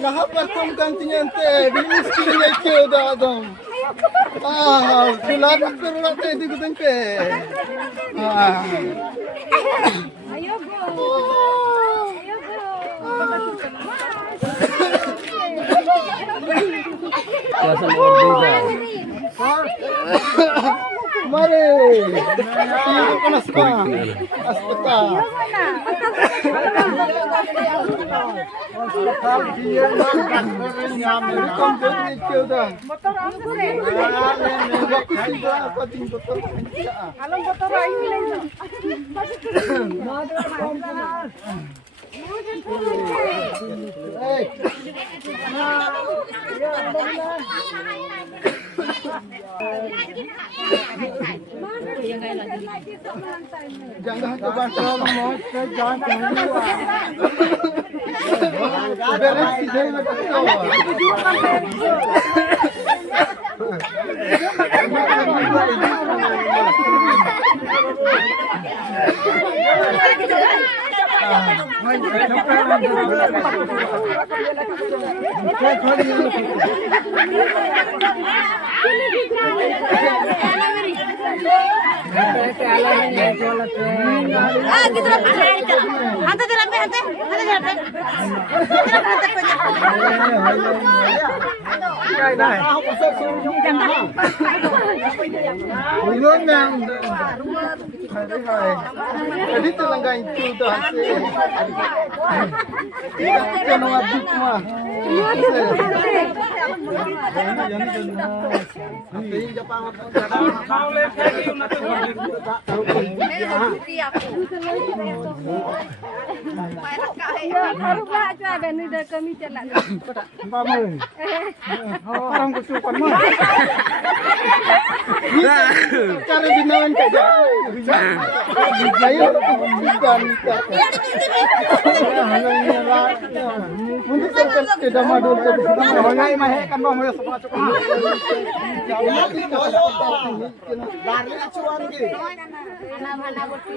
Nakapartong kantinyente, bilis kina ikaw dadong. Sulanak pero natin, di ko tante. Mare, iyo ko na spa. Aspata. Jangan coba kalau mau jangan beres sih Jadi telangga itu dah sih. Jangan wajib mah. Cara binawan kaja. Ayo bukan. Mungkin tidak madul tapi sudah mengai mah kan mau semua cukup. Dari acuan ge. Mana-mana boti.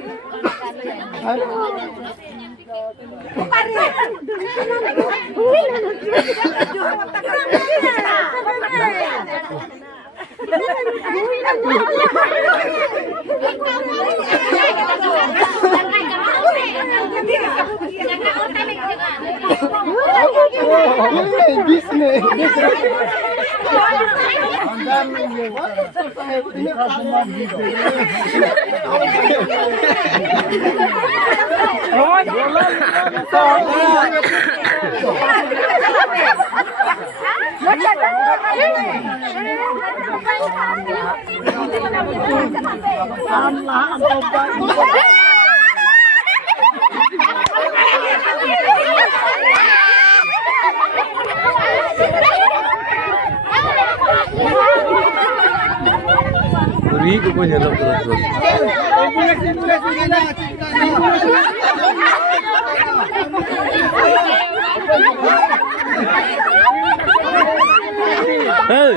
Rico punya terus. Hey.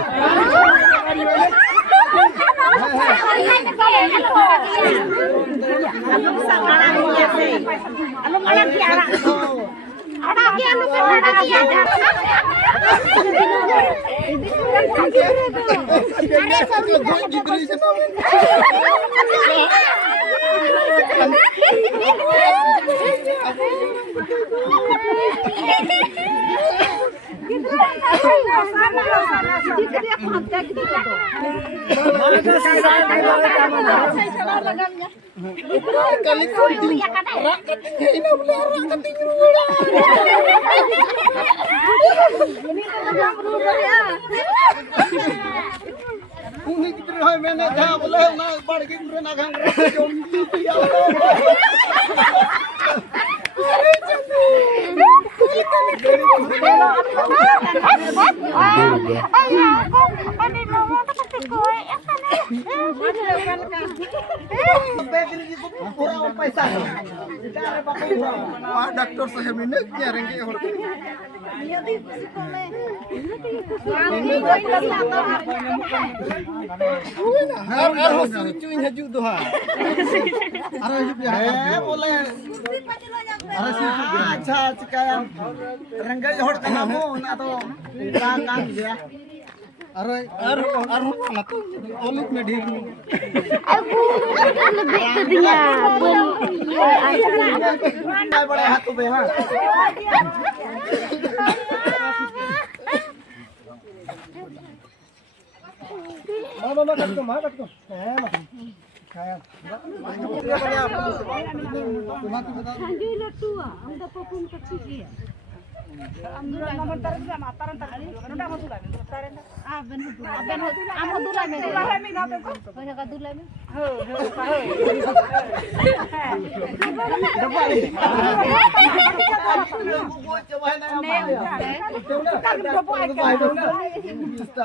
पैसा wah dokter saya minyak nyareng ke hor harus cuy haju doha boleh अच्छा cikaya rengga hor kanamu atau kan ya अरे mana tuh olive में ढेर aku lebih ke dia बड़े हाथ पे हां मामा cut को है मत खाया